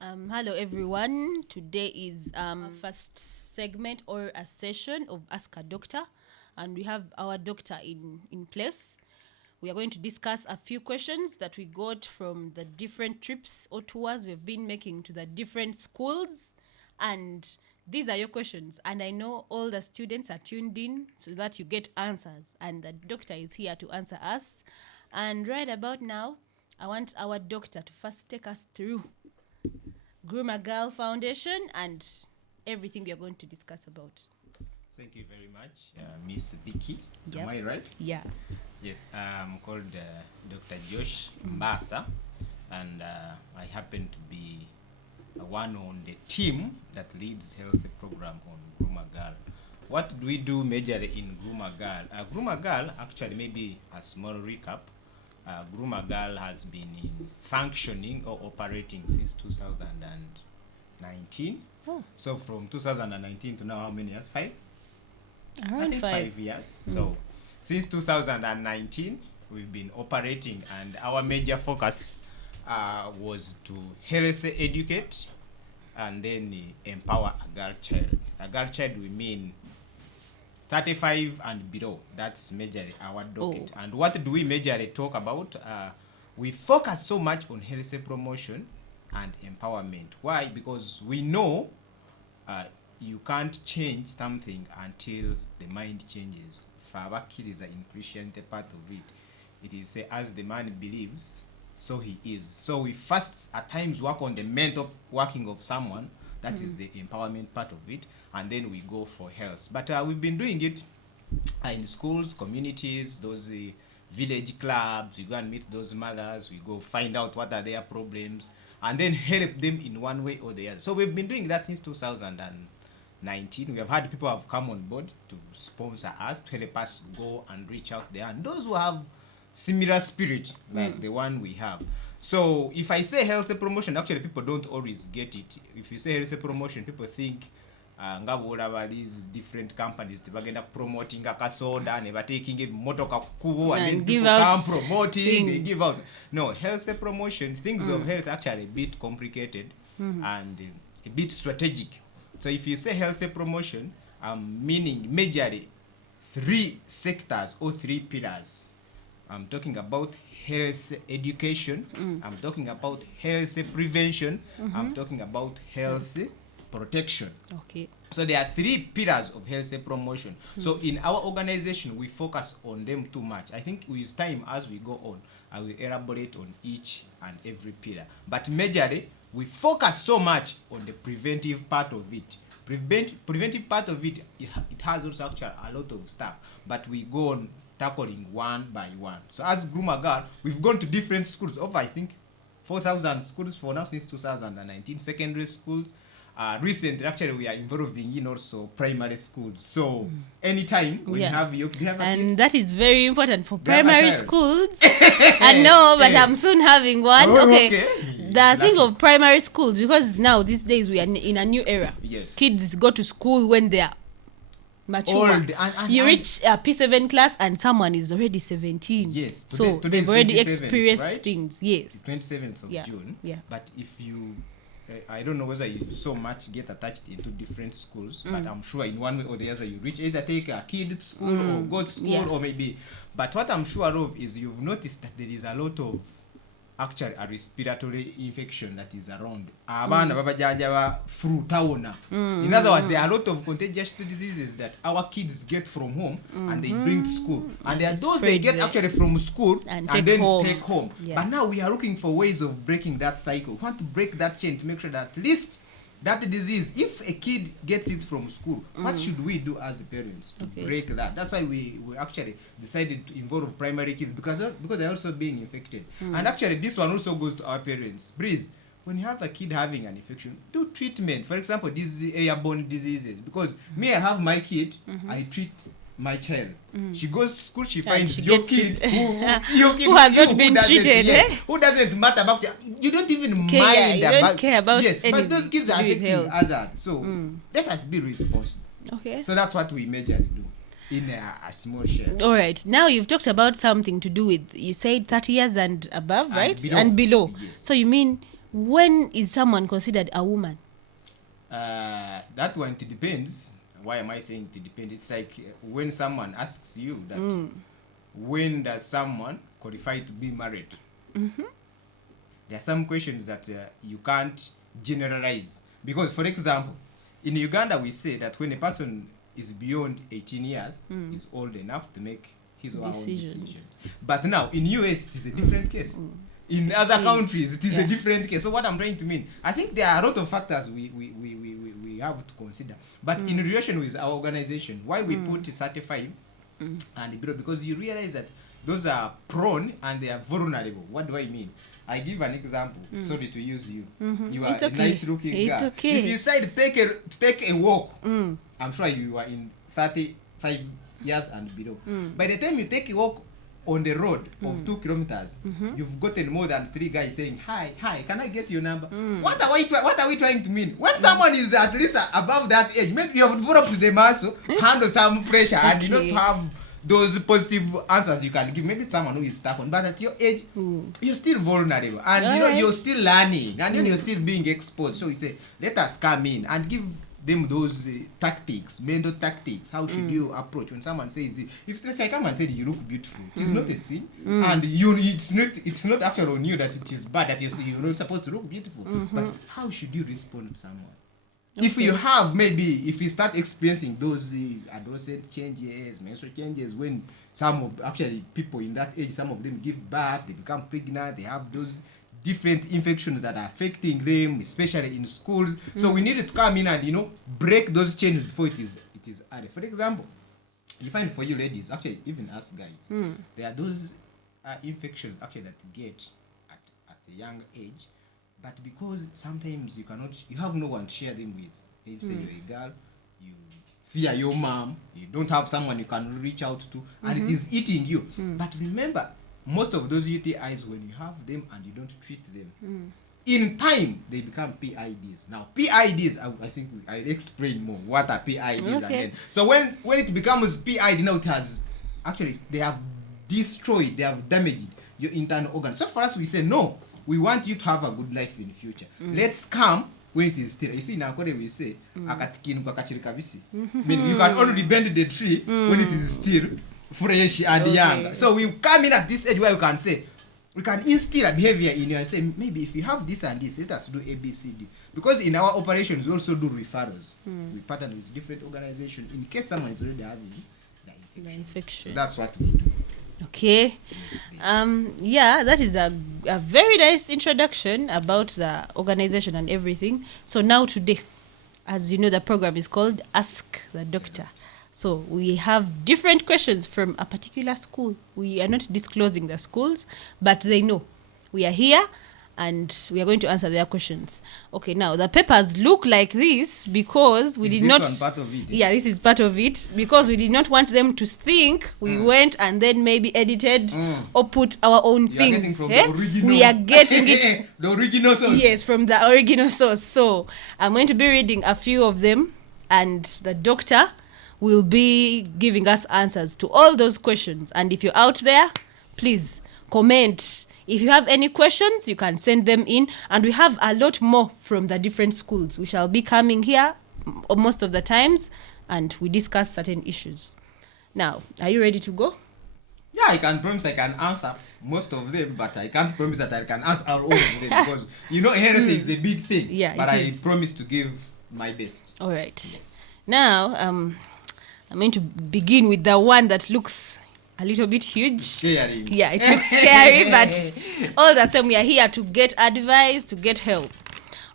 Hello everyone. Today is first segment or a session of Ask a Doctor, and we have our doctor in place. We are going to discuss a few questions that we got from the different trips or tours we've been making to the different schools, and these are your questions. And I know all the students are tuned in so that you get answers, and the doctor is here to answer us. And right about now, I want our doctor to first take us through Groom Foundation and everything we are going to discuss about. Thank you very much, Miss Vicky. Yep. Am I right? Yeah. Yes, I'm called Dr. Josh Mbasa, and I happen to be one on the team that leads health program on Groom. What do we do majorly in Groom? Groom, actually, maybe a small recap. Groom has been in functioning or operating since 2019. Oh. So from 2019 to now, how many years? 5? Around I think 5. 5 years. So since 2019, we've been operating, and our major focus was to health educate and then empower a girl child. A girl child, we mean 35 and below. That's majorly our docket. And what do we majorly talk about? We focus so much on health promotion and empowerment. Why? Because we know you can't change something until the mind changes. Fabakir is in Christianity part of it. It is say, as the man believes, so he is. So we first at times work on the mental working of someone. That is the empowerment part of it, and then we go for health. But we've been doing it in schools, communities, those village clubs. We go and meet those mothers. We go find out what are their problems, and then help them in one way or the other. So we've been doing that since 2019. We have had people have come on board to sponsor us, to help us go and reach out there, and those who have similar spirit like the one we have. So if I say health promotion, actually people don't always get it. If you say health promotion, people think ngabo these different companies bagenda promoting akasoda ne taking a motoka kubo and then people come promoting, they give out. No, health promotion, things of health actually a bit complicated and a bit strategic. So if you say health promotion, meaning majorly 3 sectors or 3 pillars. I'm talking about health education, I'm talking about health prevention, I'm talking about health protection. Okay. So there are 3 pillars of health promotion. So in our organization, we focus on them too much. I think with time as we go on, I will elaborate on each and every pillar. But majorly, we focus so much on the preventive part of it. Preventive part of it, it has also actually a lot of stuff, but we go on tackling one by one. So as Groom, we've gone to different schools, over I think 4,000 schools for now since 2019, secondary schools. Recently, actually, we are involving in also primary schools. So anytime we have you have a and kid, that is very important for primary schools. I know, but I'm soon having one. Okay. The thing of primary schools, because now these days we are in a new era. Yes. Kids go to school when they are mature. Old, and you reach a P7 class and someone is already 17. Yes. So they've already experienced things. Yes. 27th of June. Yeah. But if you, I don't know whether you so much get attached into different schools, but I'm sure in one way or the other you reach either take a kid school or go to school or maybe. But what I'm sure of is you've noticed that there is a lot of actually a respiratory infection that is around. In other words, there are a lot of contagious diseases that our kids get from home and they bring to school. And there are those they get actually from school and then take home. Yeah. But now we are looking for ways of breaking that cycle. We want to break that chain to make sure that at least that disease, if a kid gets it from school, what should we do as parents to break that? That's why we actually decided to involve primary kids because they're also being infected. And actually this one also goes to our parents. Please, when you have a kid having an infection, do treatment. For example, these airborne diseases. Because me, I have my kid, I treat my child. She goes to school, she finds your kid who has not been treated. Who doesn't matter about you don't even mind you don't care about anything. But those kids are affecting others. So let us be responsible. Okay. So that's what we majorly do in a small share. All right. Now you've talked about something to do with, you said 30 years and above, right? Below. And below. Yes. So you mean when is someone considered a woman? That one, it depends. Why am I saying it depends? It's like when someone asks you that when does someone qualify to be married? There are some questions that you can't generalize. Because, for example, in Uganda we say that when a person is beyond 18 years, is old enough to make his or her own decisions. But now, in US, it is a different case. In other countries, it is a different case. So what I'm trying to mean, I think there are a lot of factors we have to consider. But in relation with our organization, why we put 35 and below, because you realize that those are prone and they are vulnerable. What do I mean? I give an example. Sorry to use you. You are a nice looking girl. If you decide to take a walk, I'm sure you are in 35 years and below. By the time you take a walk on the road of 2 kilometers, you've gotten more than 3 guys saying, hi, can I get your number? What are we trying to mean? When someone is at least above that age, maybe you have developed the muscle, handle some pressure, and you don't have those positive answers you can give. Maybe someone who is stuck on, but at your age, you're still vulnerable, and you're still learning, and you're still being exposed. So we say, let us come in and give them those tactics, mental tactics. How should you approach when someone says, if I come and tell you look beautiful, it is not a sin, and it's not actually on you that it is bad that you're not supposed to look beautiful. But how should you respond to someone? If you have, maybe if you start experiencing those adolescent changes, menstrual changes, when some of actually people in that age, some of them give birth, they become pregnant, they have those different infections that are affecting them, especially in schools. So we need to come in and break those chains before it is added. For example, you find for you ladies, actually even us guys, there are those infections actually that get at a young age. But because sometimes you have no one to share them with. Maybe say you're a girl, you fear your mom, you don't have someone you can reach out to, and it is eating you. But remember, most of those UTIs, when you have them and you don't treat them, in time they become PIDs. Now PIDs, I think I'll explain more what are PIDs. Okay. And then, so when it becomes PID, now it has actually, they have destroyed, they have damaged your internal organs. So for us, we say no. We want you to have a good life in the future. Let's come when it is still. You see, now we say, mean, you can only bend the tree when it is still fresh and young. So we come in at this age where you can say, we can instill a behavior in you and say, maybe if you have this and this, let us do A, B, C, D. Because in our operations, we also do referrals. We partner with different organizations in case someone is already having the infection. So that's what we do. Okay. That is a very nice introduction about the organization and everything. So now today, as you know, the program is called Ask the Doctor. So we have different questions from a particular school. We are not disclosing the schools, but they know we are here and we are going to answer their questions. Okay, now the papers look like this because we did not. One part of it, yeah, this is part of it because we did not want them to think we went and then maybe edited or put our own things. We are getting it the original source. Yes, from the original source. So I'm going to be reading a few of them, and the doctor will be giving us answers to all those questions. And if you're out there, please comment. If you have any questions, you can send them in. And we have a lot more from the different schools. We shall be coming here most of the times and we discuss certain issues. Now, are you ready to go? Yeah, I can promise I can answer most of them, but I can't promise that I can answer all of them because, health is a big thing. Yeah, but I promise to give my best. All right. Yes. Now, I'm going to begin with the one that looks a little bit huge. Scary. Yeah, it looks scary, but all the same, we are here to get advice, to get help.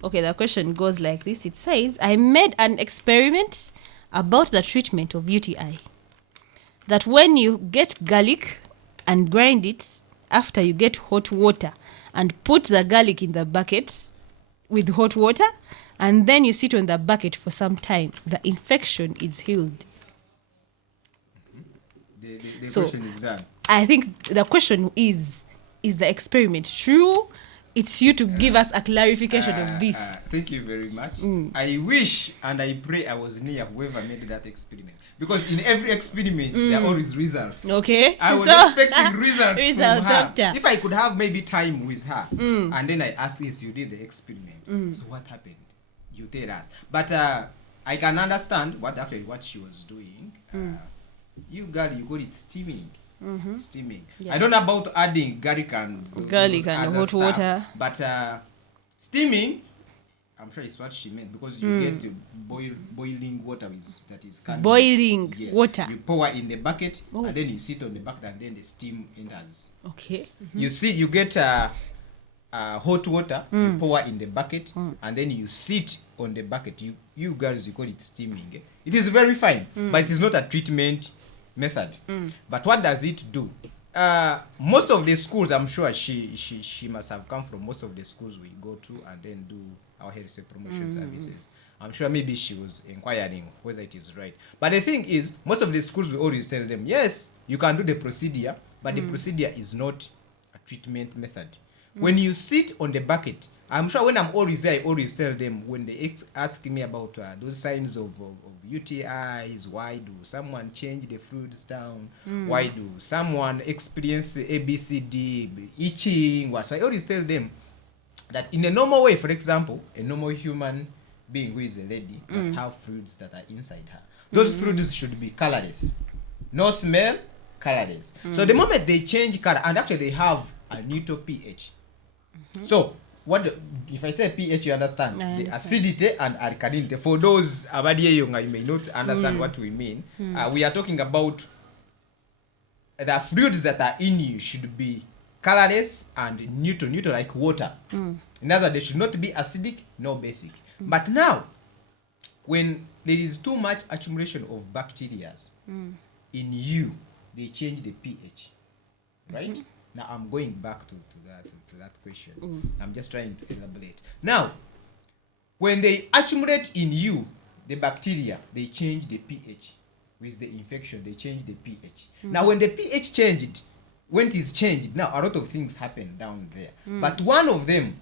Okay, the question goes like this. It says, I made an experiment about the treatment of UTI. That when you get garlic and grind it, after you get hot water and put the garlic in the bucket with hot water, and then you sit on the bucket for some time, the infection is healed. The question is done. I think the question is the experiment true? it's you to give us a clarification of this. Thank you very much. I wish and I pray I was near whoever made that experiment. Because in every experiment, there are always results. Okay. I was expecting results from her. After. If I could have maybe time with her, and then I ask, yes, you did the experiment. So what happened? You tell us. But I can understand what she was doing. You got it steaming. Steaming. Yeah. I don't know about adding garlic and hot stuff, water. but steaming, I'm sure it's what she meant, because you get boiling water that is coming. Boiling water. You pour in the bucket, and then you sit on the bucket, and then the steam enters. Okay. You get hot water, you pour in the bucket, and then you sit on the bucket. You girls, you call it steaming. It is very fine, but it is not a treatment method. But what does it do? Most of the schools, I'm sure she must have come from most of the schools we go to and then do our health promotion services. I'm sure maybe she was inquiring whether it is right. But the thing is, most of the schools, we always tell them, yes, you can do the procedure, but the procedure is not a treatment method. When you sit on the bucket, I'm sure when I'm always there, I always tell them, when they ask me about those signs of UTIs, why do someone change the fluids down? Why do someone experience ABCD, itching? So I always tell them that in a normal way, for example, a normal human being who is a lady must have fluids that are inside her. Those fluids should be colorless. No smell, colorless. So the moment they change color, and actually they have a neutral pH. So if I say pH, you understand the acidity and alkalinity. For those abadiye you may not understand what we mean. We are talking about the fluids that are in you should be colorless and neutral like water. In other words, they should not be acidic nor basic. But now, when there is too much accumulation of bacteria in you, they change the pH, right? Now I'm going back to that question. I'm just trying to elaborate. Now, when they accumulate in you, the bacteria, they change the pH. With the infection, they change the pH. Now, when the pH changed, when it is changed, now a lot of things happen down there. But one of them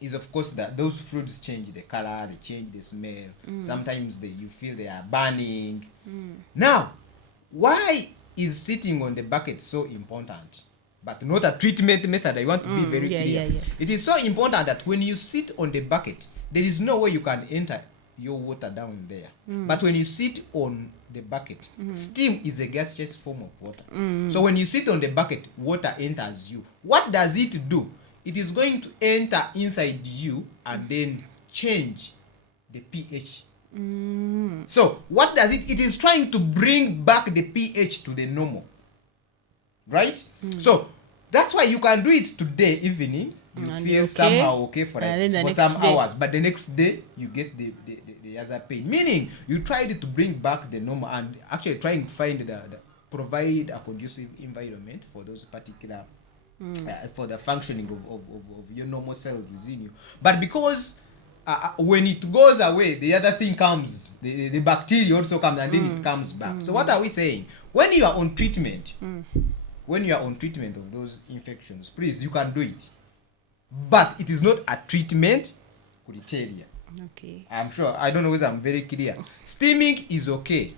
is, of course, that those fruits change the color, they change the smell. Sometimes you feel they are burning. Now, why is sitting on the bucket so important? But not a treatment method. I want to be very clear. Yeah. It is so important that when you sit on the bucket, there is no way you can enter your water down there. But when you sit on the bucket, steam is a gaseous form of water. So when you sit on the bucket, water enters you. What does it do? It is going to enter inside you and then change the pH. So what does it? It is trying to bring back the pH to the normal. Right? So that's why you can do it today evening. You and feel somehow okay for some hours, but the next day you get the other pain. Meaning you tried to bring back the normal and actually trying to find provide a conducive environment for those particular for the functioning of your normal cells within you. But because when it goes away, the other thing comes, the bacteria also comes, and then it comes back. So what are we saying? When you are on treatment, when you are on treatment of those infections, please, you can do it. But it is not a treatment criteria. Okay. I'm sure. I don't know whether I'm very clear. Steaming is okay,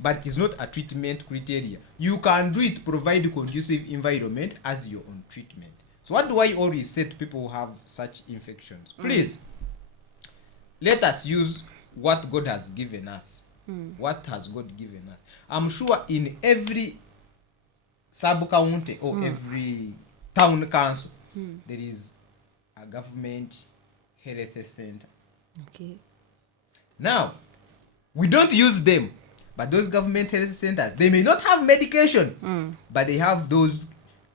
but it is not a treatment criteria. You can do it, provide a conducive environment as you're on treatment. So what do I always say to people who have such infections? Please, let us use what God has given us. What has God given us? I'm sure in every sub-county or every town council, there is a government health center. Okay. Now, we don't use them, but those government health centers, they may not have medication, but they have those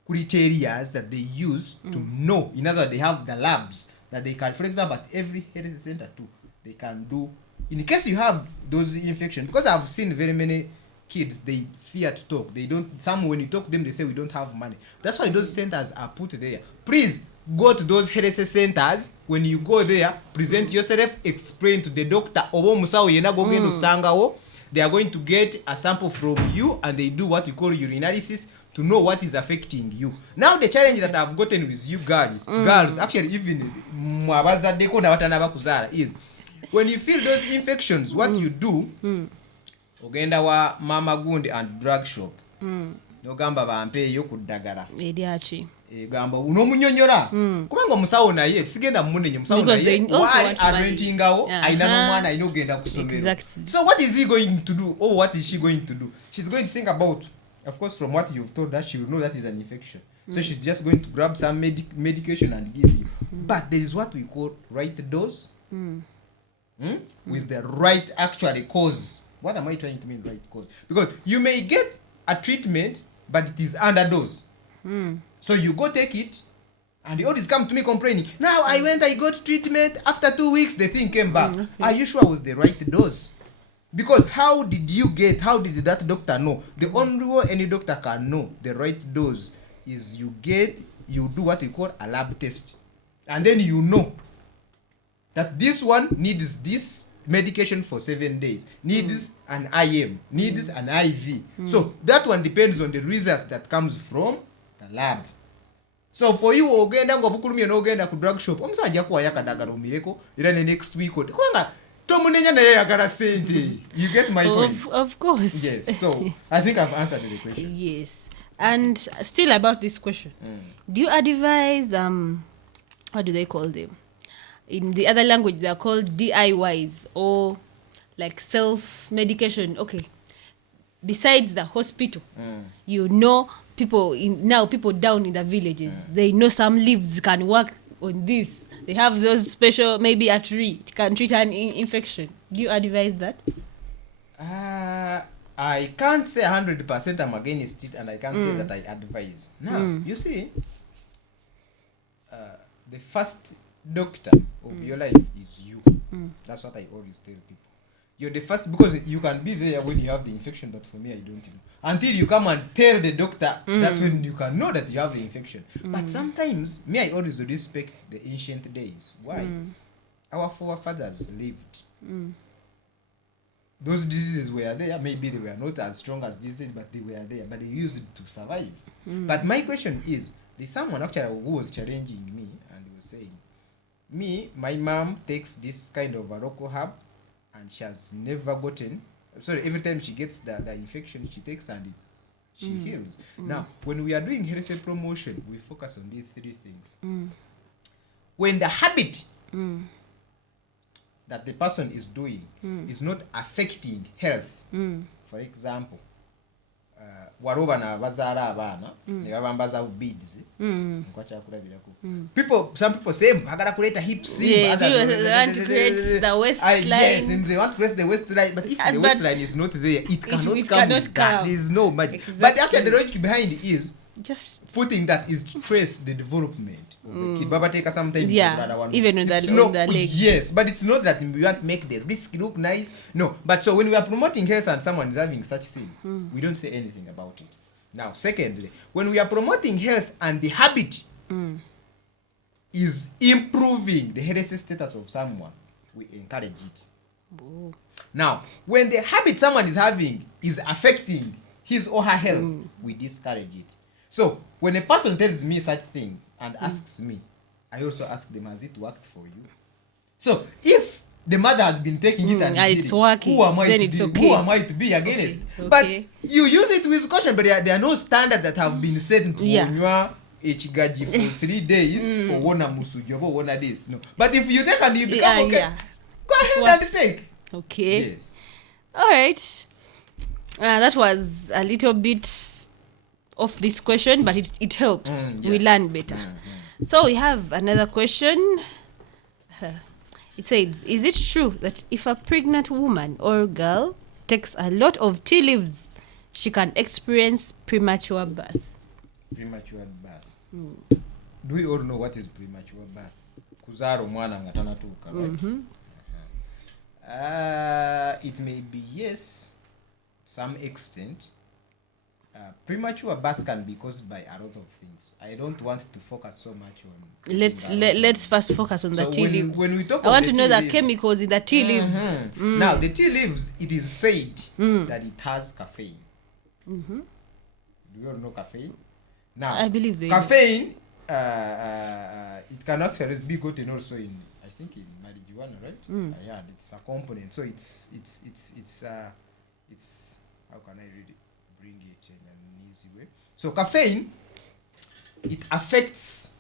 criteria that they use to know. In other words, they have the labs that they can, for example, at every health center too, they can do, in case you have those infections, because I've seen very many kids, they fear to talk. They don't, some when you talk to them, they say we don't have money. That's why those centers are put there. Please go to those health centers. When you go there, present yourself, explain to the doctor. They are going to get a sample from you and they do what you call urinalysis to know what is affecting you. Now the challenge that I've gotten with you girls, actually even mwabazadeko na watanaba kuzara, is when you feel those infections, what you do, ogenda wa mama gundi and drug shop, nogamba bampe yo kudagara. Ediachi. Gamba unomunyonyora kubanga omusawo naye tusigenda munenye musawo naye wali arrentingawo aina no mwana inogenda kusomero. So what is he going to do, or what is she going to do? She's going to think about, of course, from what you've told her, she will know that is an infection. So she's just going to grab some medication and give you. But there is what we call right dose with the right actually cause. What am I trying to mean right cause? Because you may get a treatment but it is underdose. So you go take it, and they always come to me complaining. Now I got treatment. After 2 weeks, the thing came back. Okay. Are you sure it was the right dose? Because how did that doctor know? The only way any doctor can know the right dose is you do what we call a lab test. And then you know that this one needs this medication for 7 days, needs an IM, needs an IV. So that one depends on the results that comes from the lab. So for you ogenda ngobukulumye n'ogenda ku drug shop omusajja kuwa yakadagala omireko era ne next week kubanga tomunenya naye yagala sente. You get my point? Of course. Yes. So I think I've answered the question. Yes. And still about this question, do you advise what do they call them? In the other language they are called DIYs, or like self-medication. Okay. Besides the hospital, you know, people down in the villages, they know some leaves can work on this. They have those special, maybe a tree can treat an infection. Do you advise that? I can't say 100% I'm against it, and I can't say that I advise. Now, you see, the first doctor of your life is you. That's what I always tell people. You're the first, because you can be there when you have the infection, but for me, I don't know. Until you come and tell the doctor, that's when you can know that you have the infection. But sometimes, I always respect the ancient days. Why? Our forefathers lived. Those diseases were there. Maybe they were not as strong as these days, but they were there. But they used it to survive. But my question is, there's someone actually who was challenging me and was saying, my mom takes this kind of a local herb, and she has never gotten, every time she gets the infection, she takes and she heals. Now, when we are doing health promotion, we focus on these three things. When the habit that the person is doing is not affecting health, for example, waroba na bazara abana ne babambaza beads some people say bagala create a hip seam, they want to create the waistline. Yes, and they want to create the waistline, but if the waistline is not there, it cannot come. There is no magic. Exactly. But actually the logic behind it is just putting that is to trace the development of the kid. Baba take sometimes even on the leg. Yes, but it's not that we want to make the risk look nice. No, but so when we are promoting health and someone is having such thing, we don't say anything about it. Now, secondly, when we are promoting health and the habit is improving the health status of someone, we encourage it. Now, when the habit someone is having is affecting his or her health, we discourage it. So, when a person tells me such thing and asks me, I also ask them, has it worked for you? So, if the mother has been taking it and it's working, who am I to be against? Okay. But you use it with caution, but there are no standards that have been set to Onywa Echigaji for 3 days or Wona Musujobo, Wona this. No. But if you take and you become okay, go ahead and take. Okay. Yes. All right. That was a little bit of this question, but it helps. We learn better. So we have another question. It says, is it true that if a pregnant woman or girl takes a lot of tea leaves, she can experience premature birth? Premature birth. Do we all know what is premature birth? Kuzaro mwana ngatana tuka, right? It may be yes, to some extent. Premature birth can be caused by a lot of things. I don't want to focus so much on. Let's first focus on the tea leaves. When we talk, I want to know the chemicals in the tea leaves. Now, the tea leaves, it is said that it has caffeine. Do you all know caffeine? Now, I believe they caffeine, it can actually be gotten also in, I think, in marijuana, right? Yeah, it's a component. So it's how can I really bring it in an easy way? So caffeine, it affects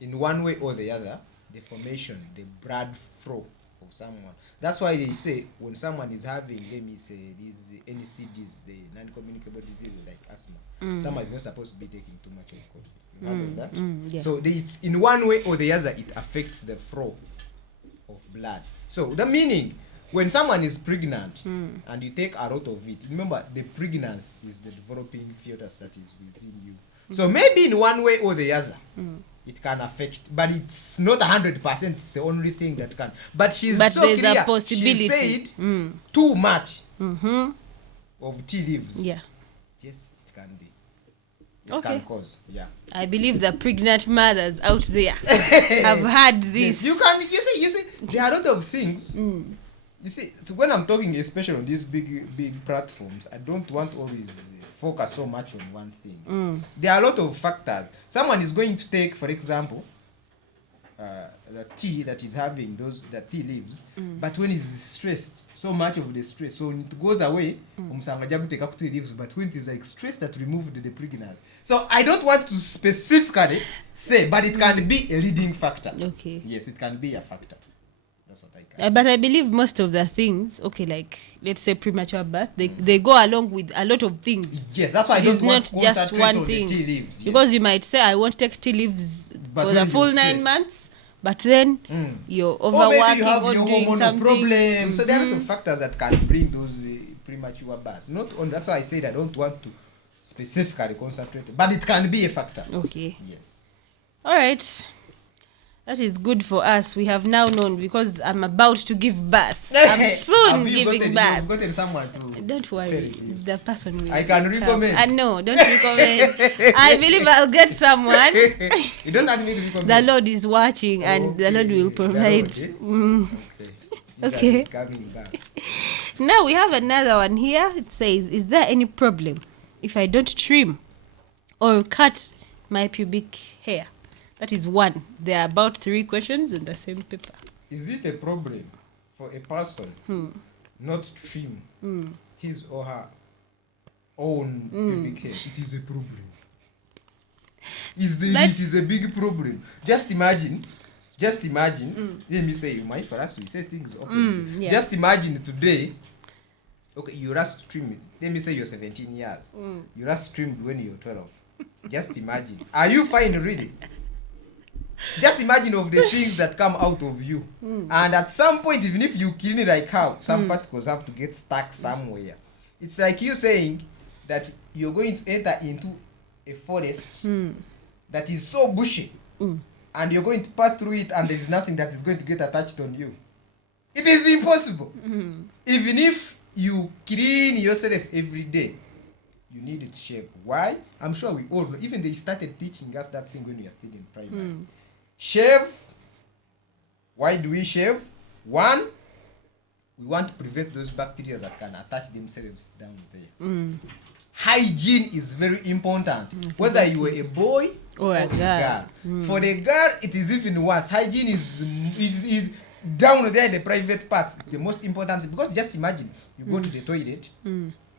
in one way or the other the formation, the blood flow of someone. That's why they say when someone is having, let me say, these NCDs, the non-communicable disease like asthma, someone is not supposed to be taking too much of coffee. You heard of that? Yeah. So it's in one way or the other, it affects the flow of blood. So the meaning, when someone is pregnant and you take a lot of it, remember the pregnancy is the developing fetus that is within you. So maybe in one way or the other, it can affect, but it's not 100%. It's the only thing that can. But she's But so there's clear. a possibility. She said too much of tea leaves. Yeah. Yes, it can be. It Okay. can cause. Yeah. I believe the pregnant mothers out there have had this. Yes, you see, there are a lot of things. You see, so when I'm talking, especially on these big platforms, I don't want always focus so much on one thing. There are a lot of factors. Someone is going to take, for example, the tea that is having the tea leaves, but when he's stressed, so much of the stress, so it goes away. Take tea leaves, but when it is like stress that removed the pregnancy. So I don't want to specifically say, but it can be a leading factor. Okay. Yes, it can be a factor. That's what I can. But I believe most of the things, okay, like let's say premature birth, they go along with a lot of things. Yes, that's why I It don't is want to not just concentrate one on thing. the tea leaves. Yes. Because you might say, I won't take tea leaves But for when the you're full 9 stressed. months, but then you're or maybe overworking you have or your doing hormonal something. problem. So there are a lot of factors that can bring those premature births. Not on. That's why I said I don't want to specifically concentrate, but it can be a factor. Okay. Yes. All right. That is good for us. We have now known, because I'm about to give birth. I'm soon Have you giving birth. You've gotten someone to. Don't worry, the person will I can come. recommend. No, don't recommend. I believe I'll get someone. You don't have me to recommend. The Lord is watching, and the Lord will provide. The Mm. Lord, Okay. Jesus is coming back. Now we have another one here. It says, is there any problem if I don't trim or cut my pubic hair? That is one. There are about 3 questions on the same paper. Is it a problem for a person not to trim his or her own pubic hair? It is a problem. It is a big problem. Just imagine. Let me say, for us, we say things openly. Yeah. Just imagine today. Okay, you last trimmed. Let me say you're 17 years. You last trimmed when you're 12. Just imagine. Are you fine reading? Just imagine of the things that come out of you. And at some point, even if you clean it like how, some particles have to get stuck somewhere. It's like you saying that you're going to enter into a forest that is so bushy. And you're going to pass through it and there is nothing that is going to get attached on you. It is impossible. Even if you clean yourself every day, you need to shave. Why? I'm sure we all know. Even they started teaching us that thing when we are still in primary. Shave. Why do we shave? One, we want to prevent those bacteria that can attach themselves down there. Hygiene is very important. Whether you are a boy Or a girl. For the girl, it is even worse. Hygiene is down there in the private parts. The most important, because just imagine you go to the toilet,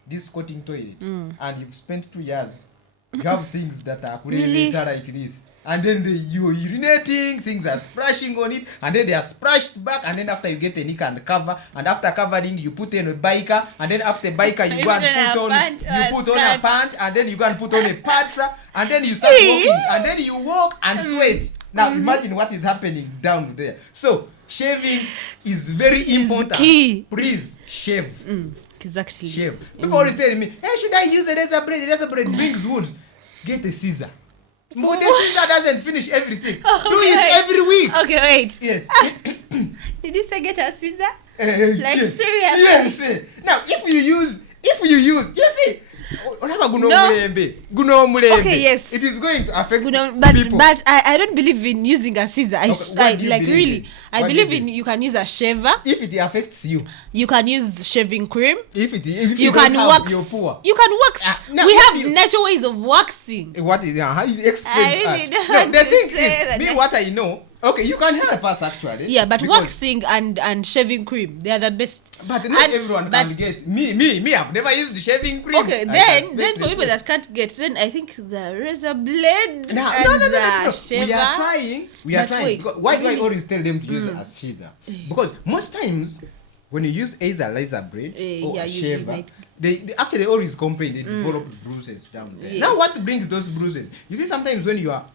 this squatting toilet, and you've spent 2 years. You have things that are really like this. And then you're urinating, things are splashing on it, and then they are splashed back, and then after you get a nick and cover, and after covering you put in a biker, and then after biker you go and put on a pant, and then you go and put on a patra, and then you start walking, and then you walk and sweat. Now imagine what is happening down there. So shaving is very important. Key. Please shave. Exactly. Shave. People always telling me, hey, should I use a razor blade? A razor blade brings wounds. Get a scissor. But the scissor doesn't finish everything. Do it every week. Okay, wait. Yes. Did you say get a scissor? Like Like yes. seriously? Yes. Now, if you use, you see, Okay, yes. It is going to affect people. But I don't believe in using a scissor. What do you like believe really in? I What do you believe in believe? you can use a shaver. If it affects you, You can use shaving cream. if You don't can have, wax. you're poor. You can wax. No, We if have you- natural ways of waxing. What is how you explain? I really don't no, want the to thing say is, that. me what I know. Okay, you can help us actually. Yeah, but because- waxing and shaving cream, they are the best. But not And- everyone but- can get me. I've never used the shaving cream. Okay, I can then expect for people that can't get, then I think the razor blade No. and the We shaver. are trying. We are But trying. wait, Because why do I really? always tell them to use a scissor? Because most times when you use either laser blade or yeah, a you shaver, might- they actually always complain they develop bruises down there. Yes. Now what brings those bruises? You see sometimes when you are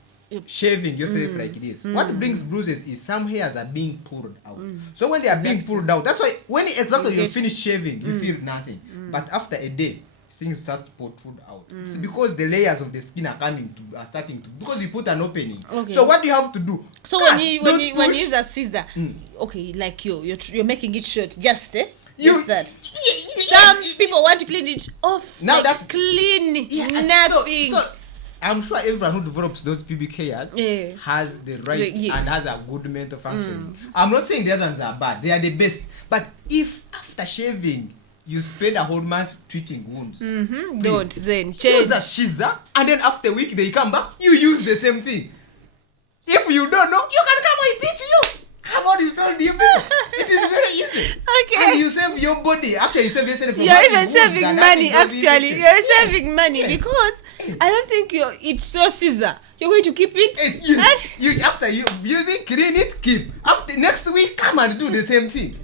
shaving yourself like this, what brings bruises is some hairs are being pulled out. So when they are being pulled out, that's why when you finish shaving, you feel nothing. But after a day, things start to protrude out. It's because the layers of the skin are starting to, because you put an opening. Okay. So what do you have to do? So Cut, when don't you push. use a scissor, okay, like you're making it short, just You- just that. Some people want to clean it off. Now like that- clean and nothing. So I'm sure everyone who develops those pubic hairs Yeah. has the right Yes. and has a good mental functioning. I'm not saying the other ones are bad; they are the best. But if after shaving you spend a whole month treating wounds, Don't then choose change. a scissor, and then after a week they come back, you use the same thing. If you don't know, you can come and teach you. I've already told you people. It is very easy. Okay. And you save your body. Actually, you save yourself from You're having even wounds saving and money. having those Actually, infections. you're saving money because I don't think it's so scissor. You're going to keep it. It's you after you use it, clean it, keep. After next week, come and do the same thing,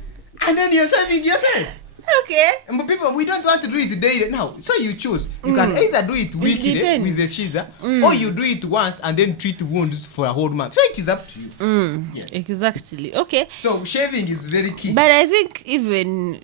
and then you're saving yourself. Okay. And people, we don't want to do it daily now, so you choose. You can either do it weekly depends. with a scissor, or you do it once and then treat wounds for a whole month. So it is up to you. Yes. Exactly. Okay. So shaving is very key. But I think even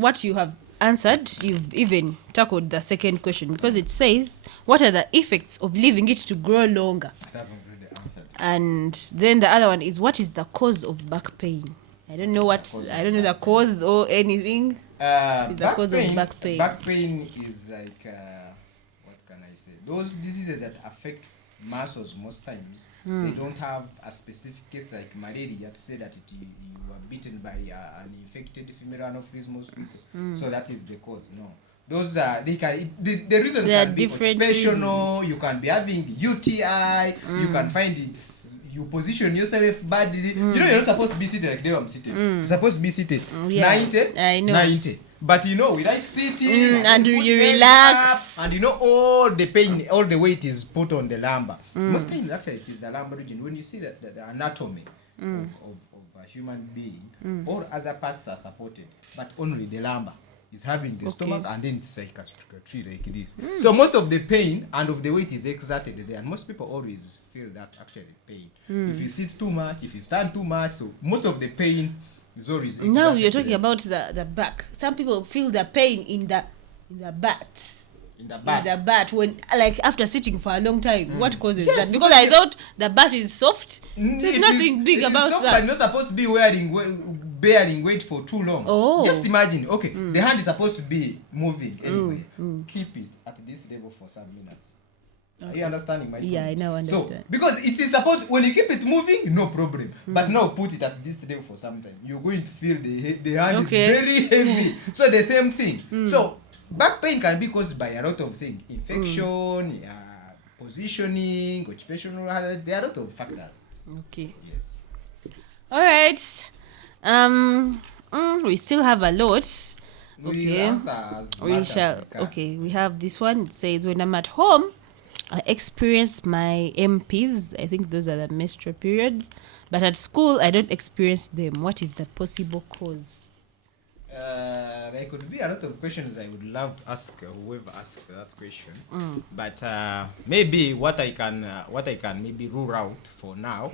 what you have answered, you've even tackled the second question because it says, what are the effects of leaving it to grow longer? I haven't really answered. And then the other one is, what is the cause of back pain? I don't know the cause or anything. The cause of back pain. Back pain is like what can I say? Those diseases that affect muscles most times, they don't have a specific case like malaria to say that you were bitten by an infected female anopheles mosquito. So that is the cause. No, those are the reasons There are can be different occupational. You can be having UTI. You can find it. You position yourself badly. You know you're not supposed to be seated like they I'm sitting. You're supposed to be seated. Yeah, 90. I know. 90. But you know, we like sitting and put you heads relax. up, and you know all the pain, all the weight is put on the lumbar. Most times actually it is the lumbar region. When you see that the anatomy of a human being, all other parts are supported, but only the lumbar is having the stomach, and then it's like a tree like this. So most of the pain and of the weight is exerted there, and most people always feel that actually pain. If you sit too much, if you stand too much, so most of the pain is always exerted. Now you're talking there. about the back. Some people feel the pain in the butt. In the back. In the butt when, like, after sitting for a long time. What causes Yes, that? Because because I thought the butt is soft. It There's is- nothing big it is about soft, that. but you're not supposed to be bearing weight for too long. Oh. Just imagine, okay, the hand is supposed to be moving anyway. Keep it at this level for some minutes. Are you understanding my point? Yeah, I now understand. So, because it is supposed, when you keep it moving, no problem. But now put it at this level for some time. You're going to feel the hand Okay. is very heavy. So the same thing. So back pain can be caused by a lot of things. Infection, positioning, occupational hazard. There are a lot of factors. Okay. Yes. All right. We still have a lot. We Okay. answer as We much as shall. we can. Okay, we have this one. It says, when I'm at home, I experience my MPs. I think those are the menstrual periods. But at school, I don't experience them. What is the possible cause? There could be a lot of questions I would love to ask whoever asked that question. But maybe what I can maybe rule out for now.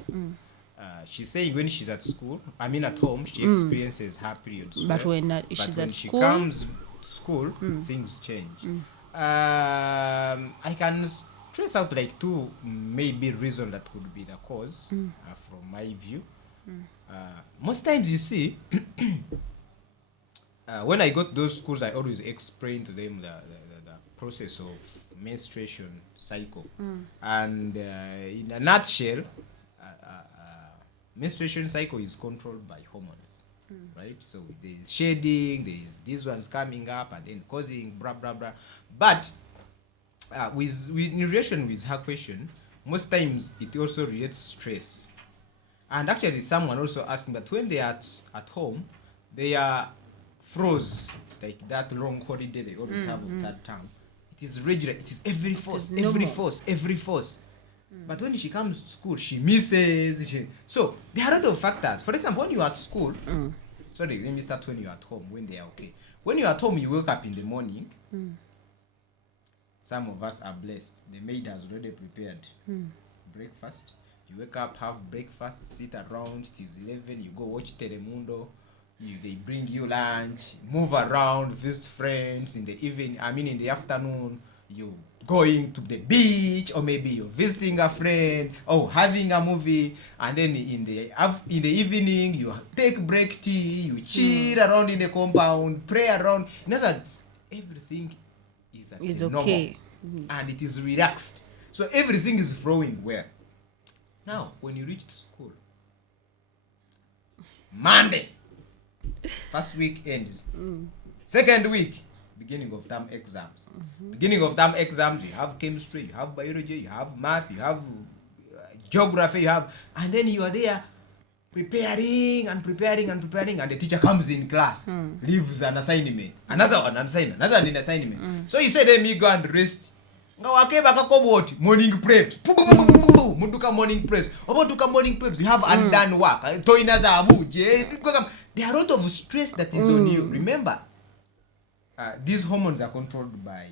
She's saying when she's at school, I mean at home, she experiences her periods. But well. when she's But when at she school, comes to school, things change. I can trace out like two maybe reasons that could be the cause from my view. Most times you see, when I go to those schools, I always explain to them the process of menstruation cycle. And in a nutshell, menstruation cycle is controlled by hormones, right? So there's shedding, there's these ones coming up and then causing blah blah blah. But with in relation with her question, most times it also relates stress. And actually, someone also asking that when they are at home, they are froze, like that long holiday they always have of that time. It is regular, it is every force. But when she comes to school, she misses. So there are a lot of factors. For example, when you are at school, sorry, let me start when you are at home, when they are okay. When you are at home, you wake up in the morning. Some of us are blessed. The maid has already prepared breakfast. You wake up, have breakfast, sit around. It is 11. You go watch Telemundo. They bring you lunch. Move around, visit friends in the evening. In the afternoon, you going to the beach, or maybe you're visiting a friend, or having a movie. And then in the evening, you take break tea. You chill around in the compound, pray around. In other words, everything is at the okay, normal, and it is relaxed. So everything is flowing well. Now, when you reach to school, Monday, first week ends. Second week, beginning of term exams. Beginning of term exams, you have chemistry, you have biology, you have math, you have geography, and then you are there preparing, and the teacher comes in class, leaves an assignment, another one an assignment. So you say, let me go and rest. Morning preps. Morning preps. You have undone work. There are a lot of stress that is on you. Remember, these hormones are controlled by,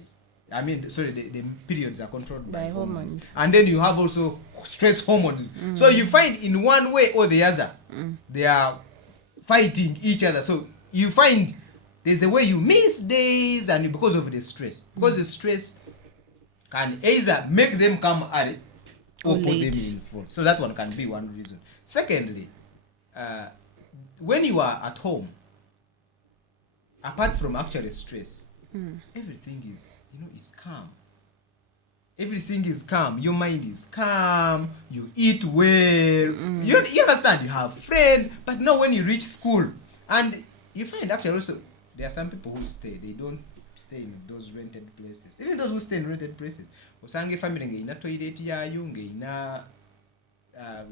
the periods are controlled by hormones. And then you have also stress hormones. So you find in one way or the other, they are fighting each other. So you find there's a way you miss days, and because of the stress. Because the stress can either make them come early or put them in front. So that one can be one reason. Secondly, when you are at home, apart from actual stress, everything is calm. Everything is calm. Your mind is calm. You eat well. You understand? You have friends. But now when you reach school, and you find actually also there are some people who stay. They don't stay in those rented places. Even those who stay in rented places, usange family ngeina toilet yayo, ngeina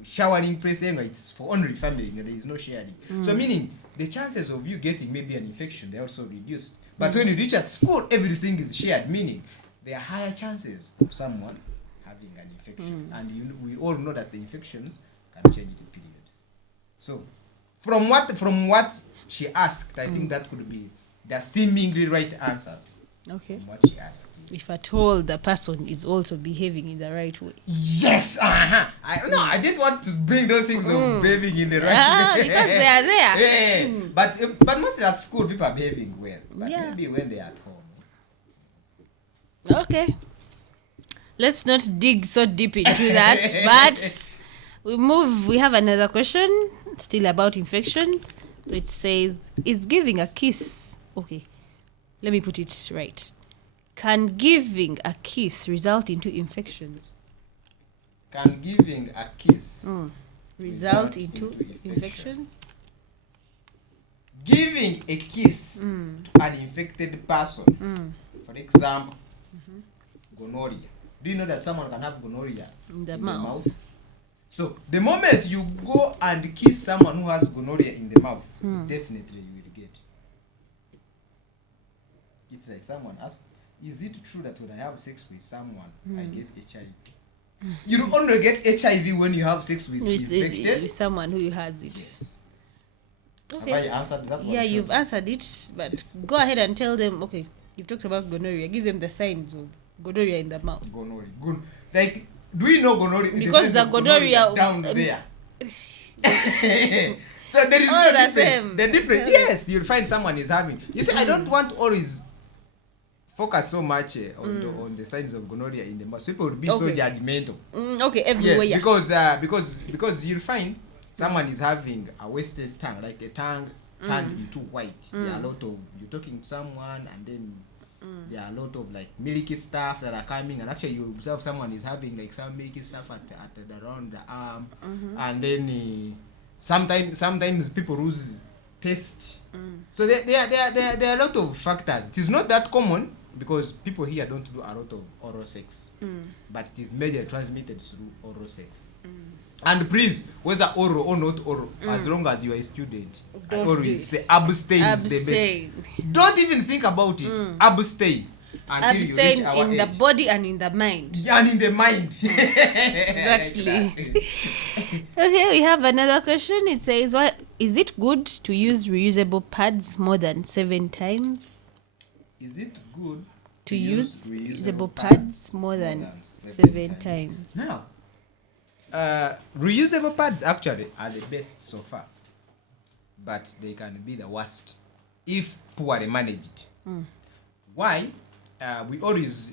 showering place, it's for only family, there is no sharing. So meaning the chances of you getting maybe an infection, they're also reduced. But when you reach at school, everything is shared, meaning there are higher chances of someone having an infection. And we all know that the infections can change the periods. So from what she asked, I think that could be the seemingly right answers. Okay. From what she asked. If at all the person is also behaving in the right way. Yes, I didn't want to bring those things of behaving in the right way. Because they are there. Yeah. But mostly at school, people are behaving well. But maybe when they're at home. Okay. Let's not dig so deep into that. But we move. We have another question, still about infections. So it says, is giving a kiss... Okay, let me put it right. Can giving a kiss result into infections? Can giving a kiss result into infections? Giving a kiss to an infected person, for example, gonorrhea. Do you know that someone can have gonorrhea in the mouth? So the moment you go and kiss someone who has gonorrhea in the mouth, definitely you will get. It's like someone asked, is it true that when I have sex with someone, I get HIV? You don't only get HIV when you have sex with someone who has it. Yes. Okay. Have I answered that one? Yeah, you've answered it, but go ahead and tell them, okay, you've talked about gonorrhea. Give them the signs of gonorrhea in the mouth. Gonorrhea. Good. Like, do we know gonorrhea? Because the gonorrhea down there. So there is no difference. The difference, yes, you'll find someone is having. You see, I don't want always focus so much on the signs of gonorrhea in the mouth. People will be so judgmental. Okay, everywhere. Yes, because you'll find someone is having a wasted tongue, like a tongue turned into white. There are a lot of, you're talking to someone and then There are a lot of like milky stuff that are coming, and actually you observe someone is having like some milky stuff at around the arm, and then sometimes people lose taste. So there are a lot of factors. It is not that common because people here don't do a lot of oral sex, but it is majorly transmitted through oral sex. And please, whether oral or not oral, as long as you are a student, I always say abstain is the best. Don't even think about it. Abstain. Abstain in the body and in the mind. And in the mind. Exactly. Okay, we have another question. It says, "Why is it good to use reusable pads more than 7 times?" Is it good to use reusable pads more than 7 times? Now, reusable pads actually are the best so far, but they can be the worst if poorly managed. Why? We always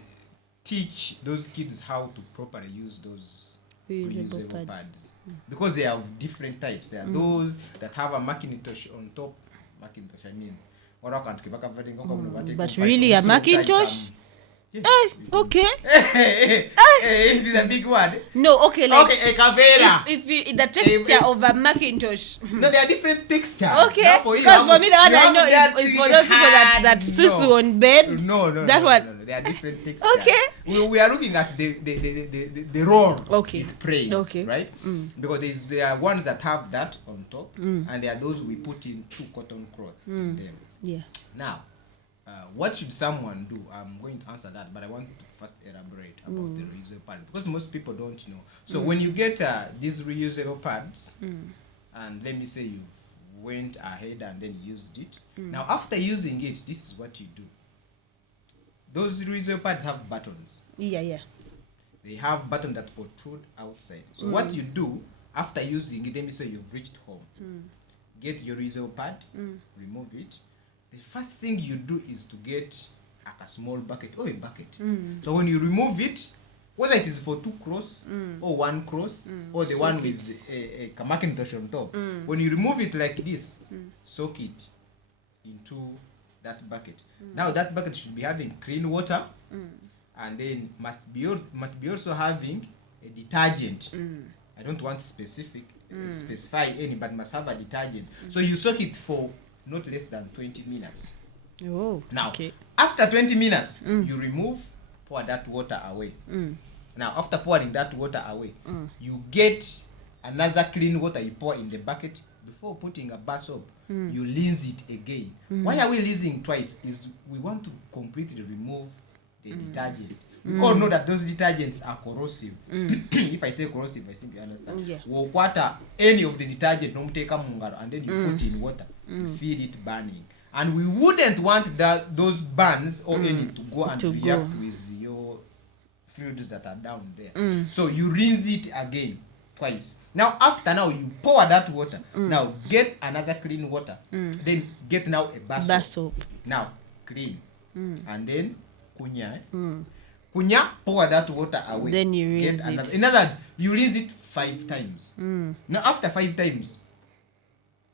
teach those kids how to properly use those reusable pads. Because they are of different types. There are those that have a Macintosh on top. Macintosh, I mean. But really, a Macintosh? Okay. It is a big one. No, okay, like okay, a Cavera. If the texture of a Macintosh. No, there are different textures. Okay. Because for me, the one I know is for those people that susu on bed. No. That one. No. There are different textures. Okay. We are looking at the role it plays. Okay. Right? Because there are ones that have that on top, and there are those we put in 2 cotton cloths in them. Yeah. Now, what should someone do? I'm going to answer that, but I want to first elaborate about the reusable pad because most people don't know. So when you get these reusable pads, and let me say you went ahead and then used it. Now, after using it, this is what you do. Those reusable pads have buttons. Yeah. They have buttons that protrude outside. So what you do after using it, let me say you've reached home. Get your reusable pad, remove it. The first thing you do is to get a small bucket or a bucket. So when you remove it, whether it is for 2 cross or 1 cross or the one with a Macintosh on top, when you remove it like this, soak it into that bucket. Now that bucket should be having clean water, and then must be also having a detergent. I don't want to specify any, but must have a detergent. So you soak it for not less than 20 minutes. Oh, now, okay. After 20 minutes, you pour that water away. Now, after pouring that water away, you get another clean water you pour in the bucket. Before putting a bar soap, you rinse it again. Why are we rinsing twice? Is we want to completely remove the detergent. We all know that those detergents are corrosive. If I say corrosive, I think you understand. Yeah. We'll water any of the detergent, and then you put in water, you feel it burning. And we wouldn't want those burns or any to go and react with your fluids that are down there. So you rinse it again twice. Now you pour that water. Now get another clean water. Then get now a bar soap. Now clean. And then kunya, pour that water away. Then you rinse it. In other words, you rinse it 5 times. Now after 5 times,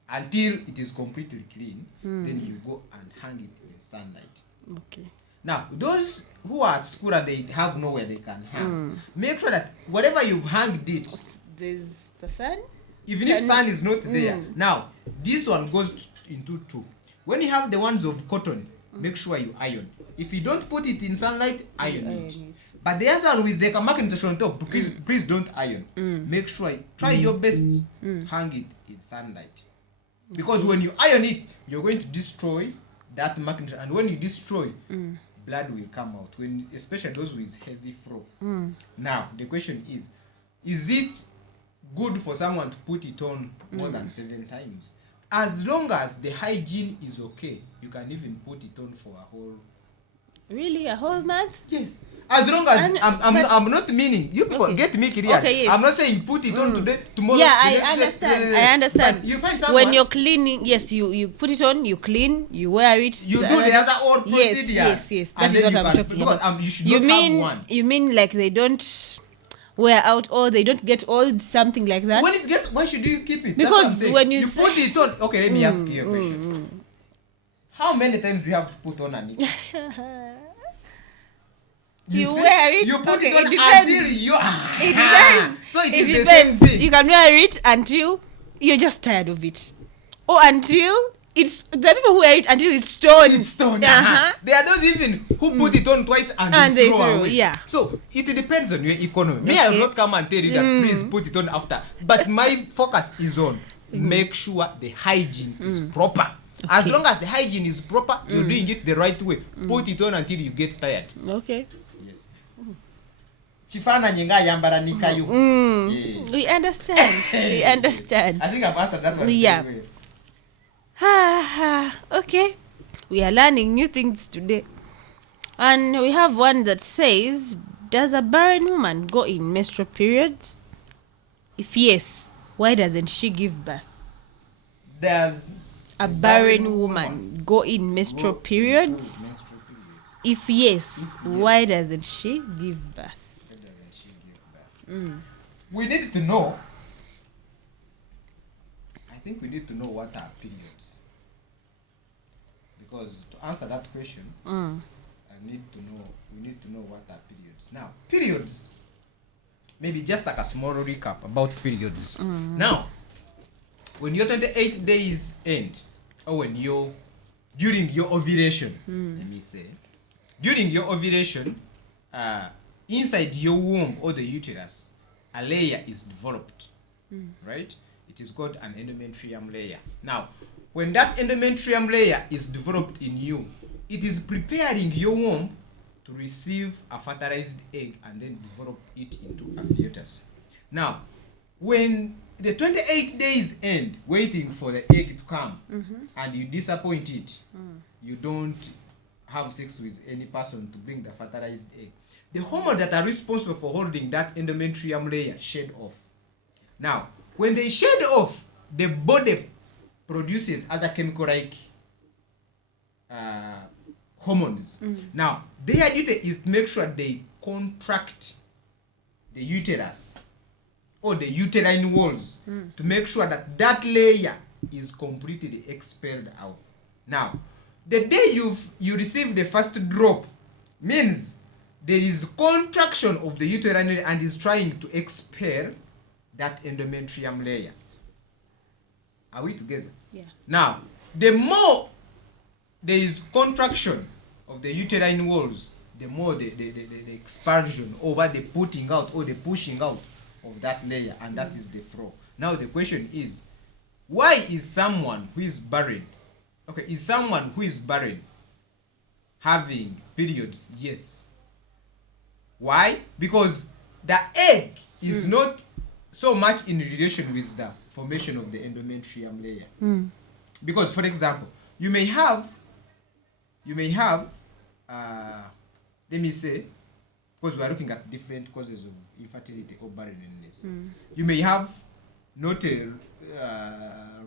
until it is completely clean, then you go and hang it in sunlight. Okay. Now, those who are at school and they have nowhere they can hang, make sure that whatever you've hanged it, there's the sun. Even if sun is not there. Now, this one goes into 2. When you have the ones of cotton, make sure you iron. If you don't put it in sunlight, iron it. But the other one with the Macintosh on top, please don't iron. Make sure, try your best, hang it in sunlight. Because when you iron it, you're going to destroy that Macintosh. And when you destroy, blood will come out. Especially those with heavy flow. Now, the question is it good for someone to put it on more than 7 times? As long as the hygiene is okay, you can even put it on for a whole... Really? A whole month? Yes. As long as I'm not meaning you people get me clear. Okay, yes. I'm not saying put it on today, tomorrow. Yeah, I understand. I understand. But you find someone when you're cleaning, yes, you put it on, you clean, you wear it. You do the other old procedure. Yes. That is what I'm talking about. You should not have one. You mean like they don't wear out or they don't get old, something like that? When it gets, why should you keep it? Because when you put it on, okay, let me ask you a question. How many times do you have to put on a knicker? You wear it. You put Okay, it on it depends. until you. It depends. So it It is the depends. same thing. You can wear it until you're just tired of it, or until it's the people who wear it until it's torn. It's torn. Uh-huh. There are those even who put it on twice and And they they throw throw, away. yeah. So it depends on your economy. Me, I will Okay. not come and tell you that please put it on after. But my focus is on make sure the hygiene is proper. As Okay. long as the hygiene is proper, you're doing it the right way. Put it on until you get tired. Okay. Yes. Chifananye nga yambara nikayo. Yeah. We understand. We understand. I think I've answered that one. Yeah. very well. Okay. We are learning new things today. And we have one that says, does a barren woman go in menstrual periods? If yes, why doesn't she give birth? Does A barren woman go in menstrual periods? menstrual period? If yes, why doesn't she give birth? Why doesn't she give birth? We need to know. I think we need to know what are periods. Because to answer that question, we need to know what are periods. Now, periods, maybe just like a small recap about periods. Now, when your 28 days end, or when during your ovulation, let me say, during your ovulation, inside your womb or the uterus, a layer is developed, right? It is called an endometrium layer. Now, when that endometrium layer is developed in you, it is preparing your womb to receive a fertilized egg and then develop it into a fetus. Now, when the 28 days end, waiting for the egg to come, and you disappoint it, you don't have sex with any person to bring the fertilized egg, the hormones that are responsible for holding that endometrium layer shed off. Now, when they shed off, the body produces as a chemical like hormones. Now, their duty is to make sure they contract the uterus or the uterine walls to make sure that that layer is completely expelled out. Now, the day you receive the first drop means there is contraction of the uterine layer and is trying to expel that endometrium layer. Are we together? Yeah. Now, the more there is contraction of the uterine walls, the more the expulsion over the putting out or the pushing out of that layer, and that is the flow. Now the question is, why is someone who is barren, having periods? Yes. Why? Because the egg is not so much in relation with the formation of the endometrium layer. Because, for example, you may have let me say, because we are looking at different causes of infertility or barrenness, you may have not a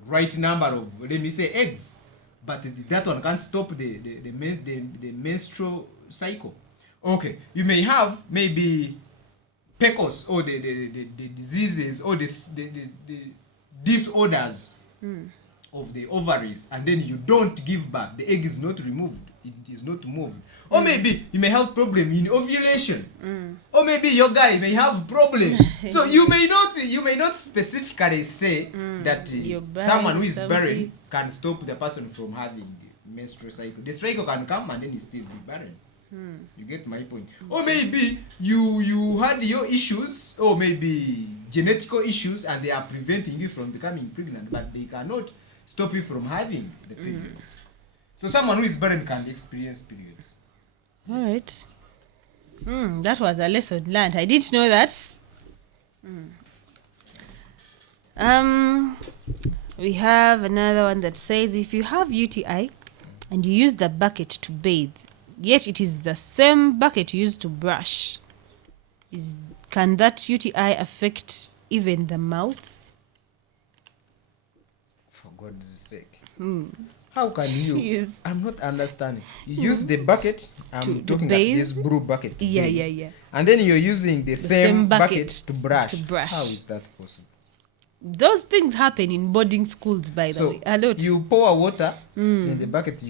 right number of, let me say, eggs, but that one can't stop the menstrual cycle. Okay, you may have maybe PCOS or the diseases or the disorders of the ovaries, and then you don't give birth. The egg is not removed. It is not moved. Or maybe you may have problem in ovulation. Or maybe your guy may have problem. So you may not specifically say that someone who is barren can stop the person from having the menstrual cycle. The cycle can come and then you still be barren. You get my point. Or maybe you had your issues, or maybe genetical issues, and they are preventing you from becoming pregnant, but they cannot stop you from having the periods. So someone who is barren can experience periods. All right. That was a lesson learned. I didn't know that. We have another one that says, if you have UTI and you use the bucket to bathe, yet it is the same bucket used to brush, can that UTI affect even the mouth? For God's sake. How can you? Yes. I'm not understanding. You use the bucket. I'm To talking about bathe? this brew bucket. to Yeah, bathe. yeah, yeah. And then you're using the same same bucket, bucket to brush. to brush. How is that possible? Those things happen in boarding schools, by the way. A lot. You pour water in the bucket,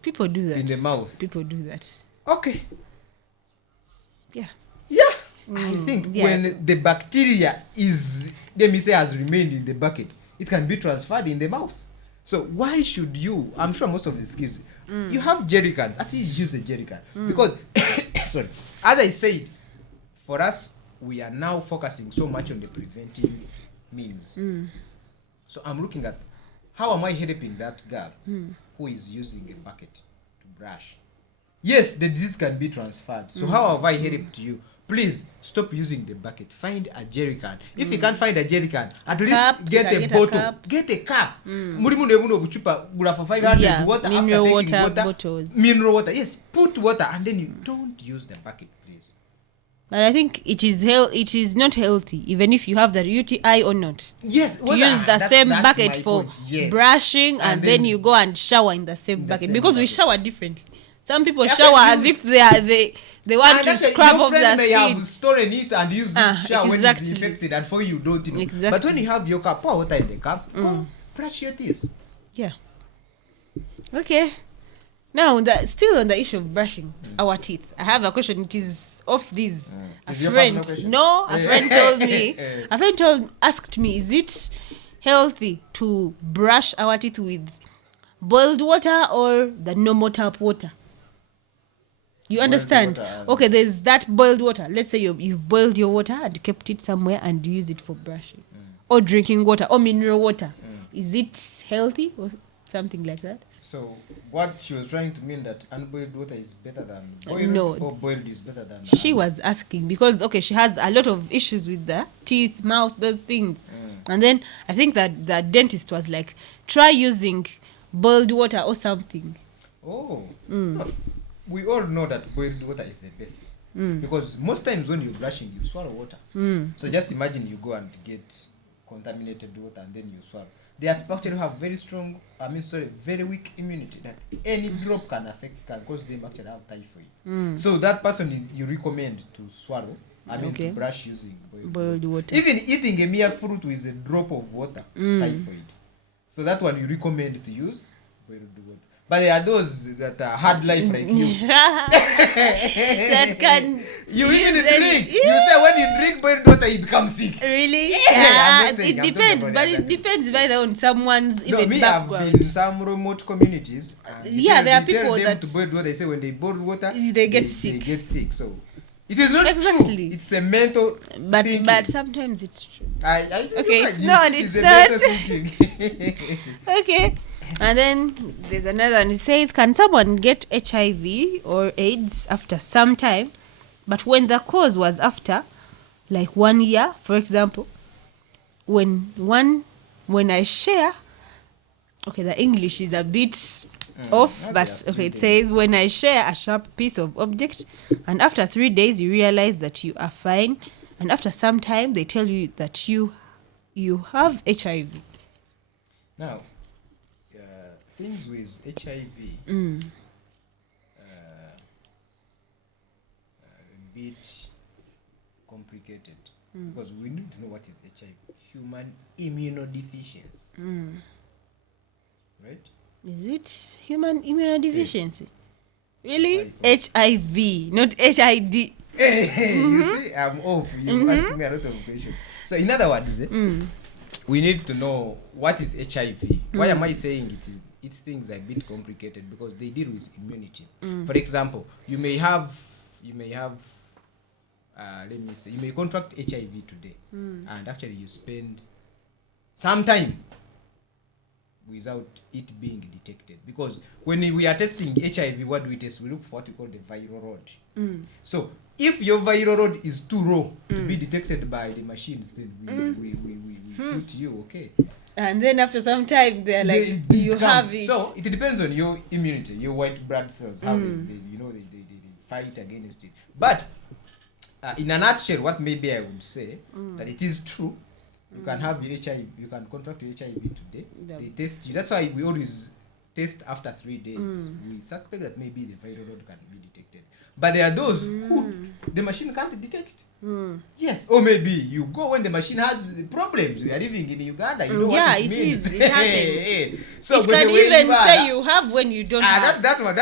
People do that. in the mouth. People do that. Okay. Yeah. Yeah. I think yeah. when the bacteria has remained in the bucket, it can be transferred in the mouth. So why should you? I'm sure most of the skills you have jerry cans. Actually, use a jerry can because, sorry, as I said, for us we are now focusing so much on the preventive means. So I'm looking at how am I helping that girl who is using a bucket to brush. Yes, the disease can be transferred. So how have I helped you? Please stop using the bucket. Find a jerry can. If you can't find a jerry can, at least get a bottle. Get a cup. For 500 water mineral after taking water water. bottles. Mineral water. Yes, put water and then you don't use the bucket, please. But I think it is not healthy, even if you have the UTI or not. Yes, to use the same bucket for brushing and then you go and shower in the same bucket because we shower differently. Some people shower as if they want to scrub off their may skin. have stolen it and used it to shower when it's exactly. infected, and for you don't know. Exactly. But when you have your cup, pour water in the cup, brush your teeth. Yeah. Okay. Now, still on the issue of brushing our teeth, I have a question. It is off this. A friend told me. A friend asked me, is it healthy to brush our teeth with boiled water or the normal tap water? You understand? Okay, there's that boiled water. Let's say you've boiled your water and kept it somewhere and use it for brushing. Or drinking water or mineral water. Is it healthy or something like that? So what she was trying to mean that unboiled water is better than boiled, no. or boiled is better than she was asking because she has a lot of issues with the teeth, mouth, those things. And then I think that the dentist was like, try using boiled water or something. No, we all know that boiled water is the best because most times when you're brushing you swallow water. So just imagine you go and get contaminated water and then you swallow. There are people actually who have very weak immunity that any drop can cause them actually have typhoid. So that person you recommend to swallow, to brush using boiled water. Even eating a mere fruit with a drop of water, typhoid. So that one you recommend to use boiled water. But there are those that are hard life like you. that can you even drink. You say when you drink boiled water you become sick. Really? It depends. But it depends whether on someone's background. I've been in some remote communities. There are people that to boil water. They say when they boil water, they get sick. They get sick. So it is not true. It's a mental thinking. But sometimes it's true. It's not. Okay. And then there's another one. It says, can someone get HIV or AIDS after some time, but when the cause was after like 1 year, for example, when I share, the English is a bit off, but it says, when I share a sharp piece of object and after 3 days you realize that you are fine, and after some time they tell you that you have HIV. Now, things with HIV a bit complicated because we need to know what is HIV. Human immunodeficiency. Right? Is it human immunodeficiency? Really? HIV, not HID. You see, I'm off. You asking me a lot of questions. So in other words, we need to know what is HIV. Why am I saying things are a bit complicated? Because they deal with immunity. For example, you may have let me say, you may contract HIV today and actually you spend some time without it being detected, because when we are testing HIV, what do we test? We look for what we call the viral load. So if your viral load is too low to be detected by the machines, then we put you okay. And then after some time they're like, you have it. So it depends on your immunity, your white blood cells, how they fight against it. But in a nutshell, what maybe I would say that it is true. You can have HIV, you can contract HIV today. They test you. That's why we always test after 3 days. We suspect that maybe the viral load can be detected. But there are those who the machine can't detect. Yes, or maybe you go when the machine has problems. We are living in Uganda, you know what it means. It happens. So it can even say you have when you don't have. that one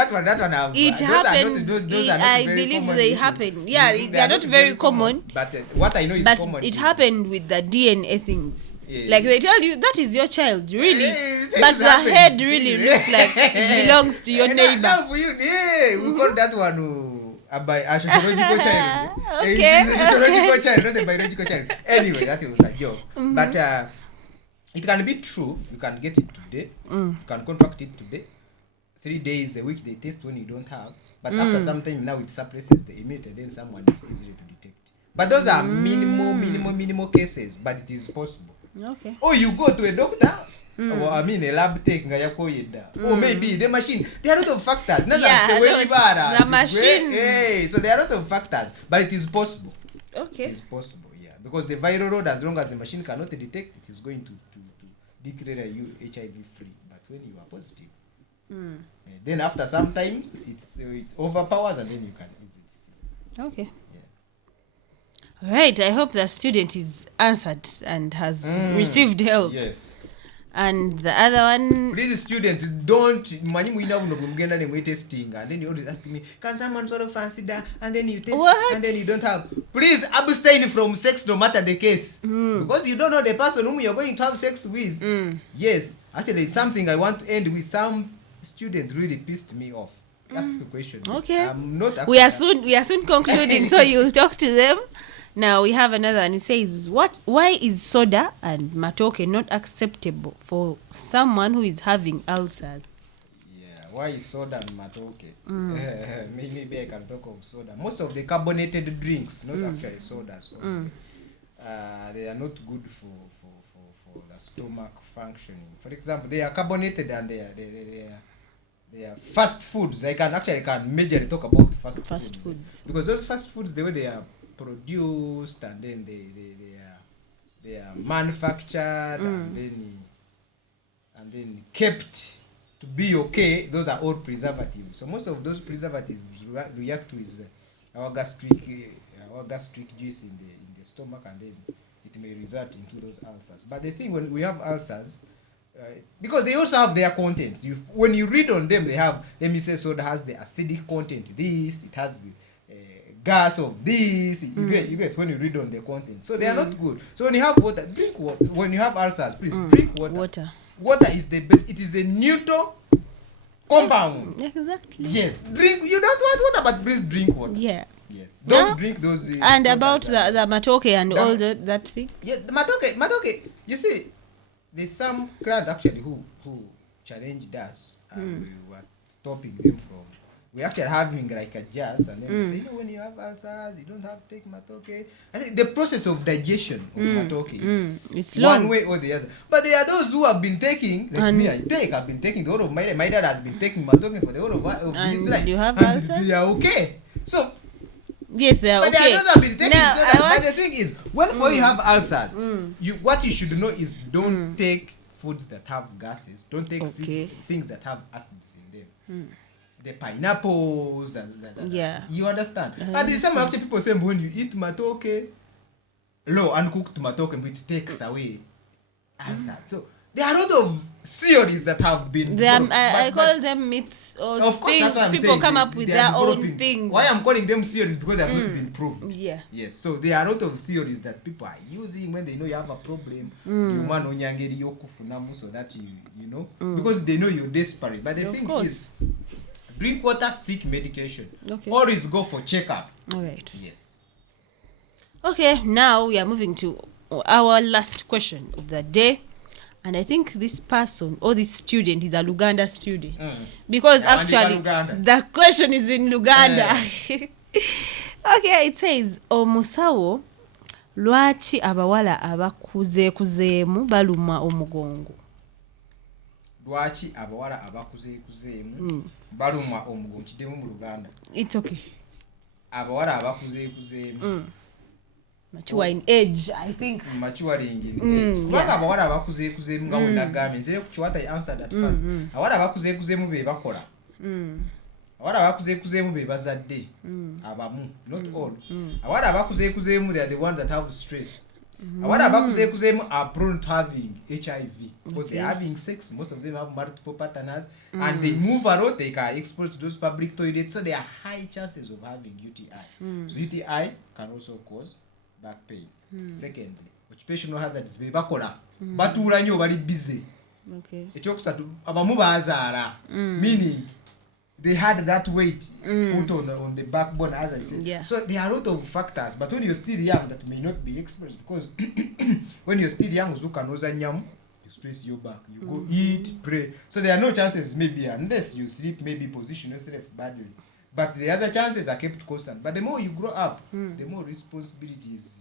It happens. Those are not I very believe common they issues. happen. Yeah, they are not very common. But what I know is But common. it is, happened with the DNA things. Yeah. Like they tell you that is your child, really, Things but the happen. head really looks like it belongs to your neighbor. Now for you, we call that one a sociological child. Okay. It's a sociological child, not a biological child. Anyway, that was a joke. But it can be true. You can get it today. You can contract it today. 3 days a week they test when you don't have. But after some time now it suppresses the immunity, then someone is easy to detect. But those are minimal cases. But it is possible. Okay. Or you go to a doctor, or a lab tech, or maybe the machine. There are a lot of factors. Not the machine. Hey, so there are a lot of factors, but it is possible. Okay. It is possible, yeah. Because the viral load, as long as the machine cannot detect, it is going to declare you HIV free. But when you are positive, then after sometimes it overpowers and then you can easily see. Okay. All right, I hope the student is answered and has received help. Yes. And the other one... Please, student, don't... testing, and then you always ask me, can someone sort of fancy that? And then you test, and then you don't have... Please, abstain from sex no matter the case. Because you don't know the person whom you're going to have sex with. Yes. Actually, it's something I want to end with. Some student really pissed me off. Ask a question. Okay. I'm not... We are soon concluding, so you talk to them. Now we have another one. It says, why is soda and matoke not acceptable for someone who is having ulcers? Yeah, why is soda and matoke? Maybe I can talk of soda. Most of the carbonated drinks, not actually sodas, they are not good for the stomach functioning. For example, they are carbonated and they are fast foods. I can majorly talk about fast foods. Because those fast foods, the way they are produced and then they are manufactured and then kept to be okay. Those are all preservatives. So most of those preservatives react with our gastric juice in the stomach, and then it may result into those ulcers. But the thing, when we have ulcers, because they also have their contents. When you read on them, they have, let me say, soda has the acidic content. It has the gas of this. You get when you read on the content. So they are not good. So when you have water, drink water. When you have ulcers, please drink water. Water is the best. It is a neutral compound. Exactly. Yes. Drink. You don't want water, but please drink water. Yeah. Yes. Don't drink those. And about the matoke and all that thing. Yeah, the matoke. You see, there's some client actually who challenged us, and we were stopping them from. We actually having like a jazz, and then we say, when you have ulcers, you don't have to take matoke. I think the process of digestion of matoke it's long. One way or the other. But there are those who have been taking, like me, I've been taking the whole of my dad has been taking matoke for the whole of his life. You have ulcers? They are okay. So yes, they are but okay. But there are those who have been taking but the thing is, when you have ulcers, what you should know is don't take foods that have gases. Don't take things that have acids in them. The pineapples you understand. And there's some actually people saying when you eat matoke, low uncooked matoke, which takes away ulcer. So there are a lot of theories that have been I call them myths or of course, things. People saying. Come up with their own things. Why I'm calling them theories? Because they have not been proven. Yeah. Yes. So there are a lot of theories that people are using when they know you have a problem. So that you know because they know you're desperate. But the thing is, drink water, seek medication. Okay. Always go for checkup. All right. Yes. Okay, now we are moving to our last question of the day. And I think this person or this student is a Luganda student. Because actually the question is in Luganda. Okay, it says, Omusawo lwaki abawala abakuzeekuzeemu baluma omugongo? Lwaki abawala abakuzeekuzeemu baluma omugongo? Kidemu mu Luganda. It's okay. Abawala abakuzeekuzeemu. Mature in age, I think. Maturing in age. Kubanga abawala abakuzeekuzeemu nga wenda gambye nzire ku what I answered at first. Abawala abakuzeekuzeemu be bakola. abawala abakuzeekuzeemu be bazadde abamu not all abawala abakuzeekuzeemu they are the ones that have stress. Abawala abakuzeekuzeemu are prone to having HIV because they are having sex. Most of them have multiple partners and they move a lot. They are exposed to those public toilets, so there are high chances of having UTI. So UTI can also cause back pain. Secondly, occupational hazards be bakola batuula nnyo bali busy. Ekyokusatu abamu baazaala meaning they had that weight put on the backbone, as I said. So there are a lot of factors, but when you're still young, that may not be expressed because when you're still young, you stress your back, you go eat, pray. So there are no chances, maybe unless you sleep, maybe position yourself badly. But the other chances are kept constant. But the more you grow up, the more responsibilities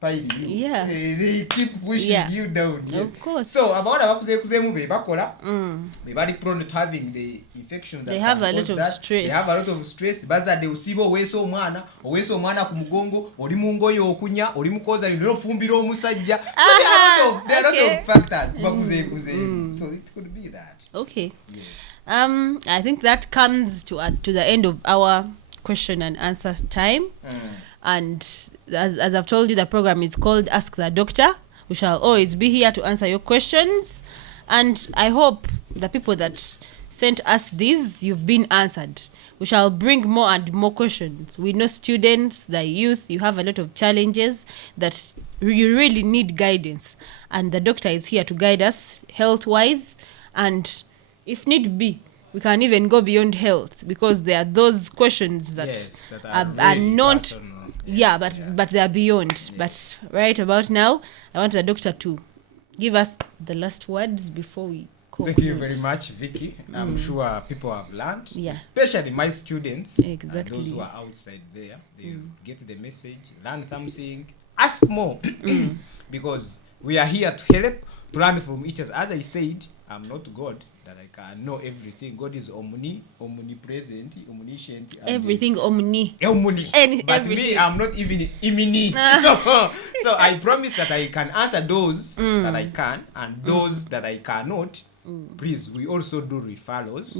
piling you. They keep pushing you down. Of course. So about abakuzeekuzeemu be bakola, be very prone to having the infections. They have a lot of stress. They have a lot of stress. Bazadde osiiba oweesa omwana ku mugongo, oli mu ngoye okunya, oli mukoza bino ofumbira omusajja. So there are a lot of factors kubakuzeekuzeemu. So it could be that. Okay. I think that comes to the end of our question and answer time. And as I've told you, the program is called Ask the Doctor. We shall always be here to answer your questions. And I hope the people that sent us these, you've been answered. We shall bring more and more questions. We know students, the youth, you have a lot of challenges that you really need guidance. And the doctor is here to guide us health-wise. And if need be, we can even go beyond health because there are those questions that are really not personal. But they are beyond. But right about now, I want the doctor to give us the last words before we conclude. Thank you very much, Vicky. I'm sure people have learned, especially my students, those who are outside there. They get the message, learn something, ask more, because we are here to help, to learn from each other. As I said, I'm not God that I can know everything. God is omnipresent, omniscient. Everything omni. But everything. Me, I'm not even imini. So I promise that I can answer those that I can and those that I cannot. Please, we also do referrals.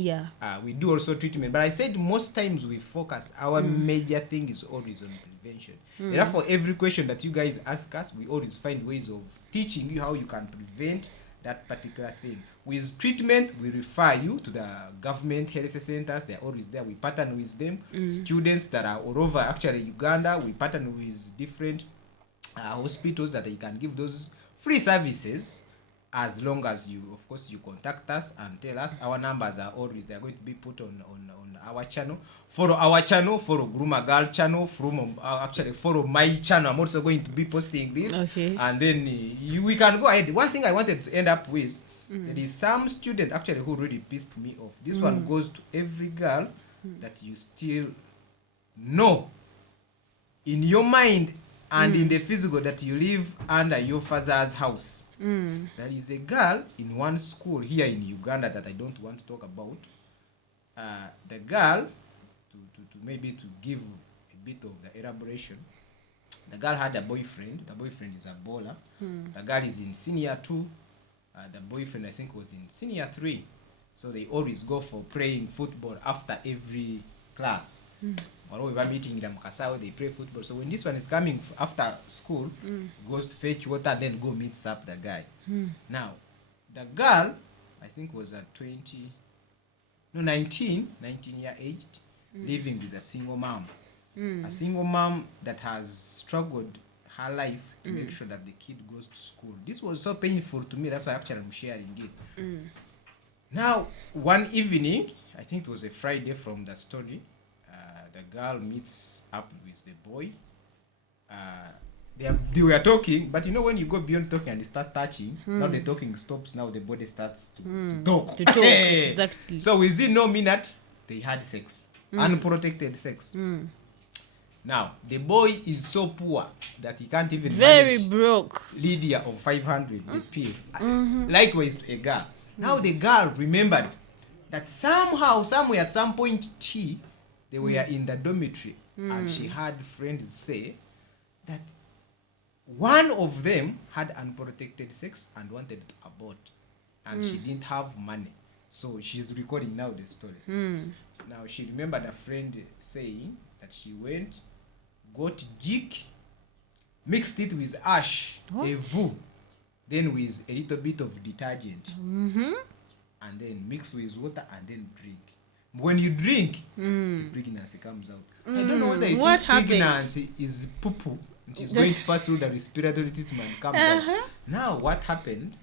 We do also treatment. But I said most times we focus. Our major thing is always on prevention. Therefore, every question that you guys ask us, we always find ways of teaching you how you can prevent that particular thing. With treatment, we refer you to the government health centers. They're always there. We partner with them. Students that are all over, actually Uganda, we partner with different hospitals that they can give those free services as long as you, of course, you contact us and tell us. Our numbers are always, they're going to be put on our channel. Follow our channel, follow Groom Girl channel, actually follow my channel. I'm also going to be posting this. And then we can go ahead. One thing I wanted to end up with, there is some student actually who really pissed me off. This one goes to every girl that you still know in your mind and in the physical that you live under your father's house. There is a girl in one school here in Uganda that I don't want to talk about. The girl, to give a bit of the elaboration, the girl had a boyfriend. The boyfriend is a bowler. The girl is in senior 2. The boyfriend, I think, was in senior 3. So they always go for playing football after every class. Or we were meeting them, they play football. So when this one is coming after school, goes to fetch water, then go meets up the guy. Now, the girl, I think, was at 19 year aged, living with a single mom. A single mom that has struggled her life to make sure that the kid goes to school. This was so painful to me. That's why actually I'm sharing it. Now, one evening, I think it was a Friday from the story, the girl meets up with the boy. They were talking, but you know when you go beyond talking and they start touching, now the talking stops, now the body starts to talk. Exactly. So within no minute, they had sex. Unprotected sex. Now, the boy is so poor that he can't even manage broke. Lydia of 500, the pill. Likewise to a girl. Now the girl remembered that somehow, somewhere, at some point, they were in the dormitory, and she had friends say that one of them had unprotected sex and wanted to abort, and she didn't have money. So she's recording now the story. Now she remembered a friend saying that she went, got jig, mixed it with ash, a vu, then with a little bit of detergent, and then mix with water and then drink. When you drink, the pregnancy comes out. I don't know whether What happened? pregnancy is poo-poo. It is going to pass through the respiratory system and comes out. Now what happened?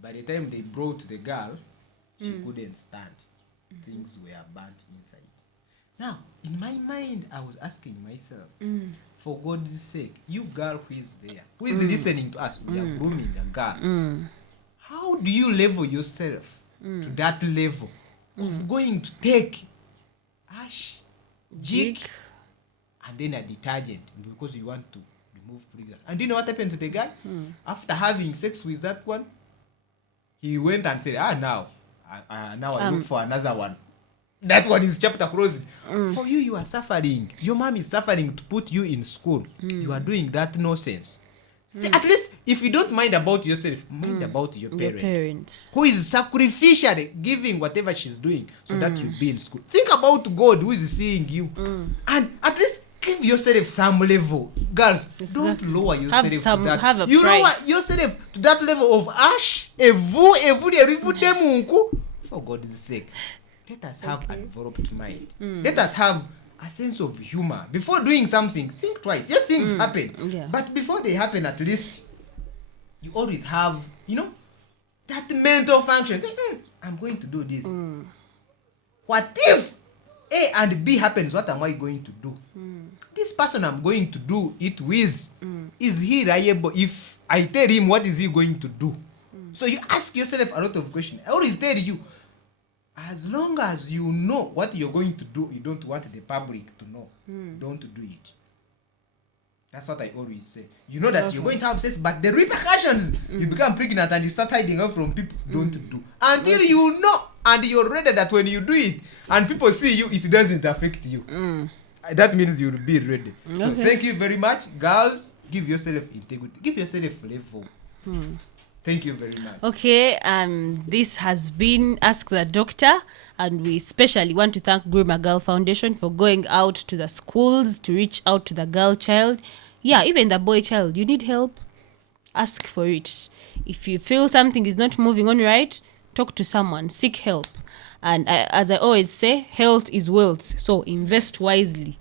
By the time they brought the girl, she couldn't stand. Things were burnt inside. Now, in my mind, I was asking myself, for God's sake, you girl who is there, who is listening to us, we are grooming a girl. How do you level yourself to that level of going to take ash, jig, and then a detergent because you want to remove pregnancy? And do you know what happened to the guy? After having sex with that one, he went and said, now I look for another one. That one is chapter closed. For you, you are suffering. Your mom is suffering to put you in school. You are doing that nonsense. At least, if you don't mind about yourself, mind about your parent. Who is sacrificially giving whatever she's doing so that you be in school. Think about God who is seeing you. And at least give yourself some level. Girls, don't lower yourself to that. Have a you price. lower yourself to that level of ash, for God's sake. Let us have an enveloped mind. Let us have a sense of humor. Before doing something, think twice. Yes, things happen. Yeah. But before they happen, at least, you always have, that mental function. Say, I'm going to do this. What if A and B happens? What am I going to do? This person I'm going to do it with, is he reliable? If I tell him, what is he going to do? So you ask yourself a lot of questions. I always tell you, as long as you know what you're going to do, you don't want the public to know. Don't do it. That's what I always say. You know that you're going to have sex, but the repercussions, you become pregnant and you start hiding out from people, don't do. Until you know and you're ready that when you do it and people see you, it doesn't affect you. That means you'll be ready. So thank you very much. Girls, give yourself integrity. Give yourself level. Thank you very much. Okay, this has been Ask the Doctor, and we especially want to thank Groom a Girl Foundation for going out to the schools to reach out to the girl child. Yeah, even the boy child. You need help? Ask for it. If you feel something is not moving on right, talk to someone. Seek help. And as I always say, health is wealth. So invest wisely.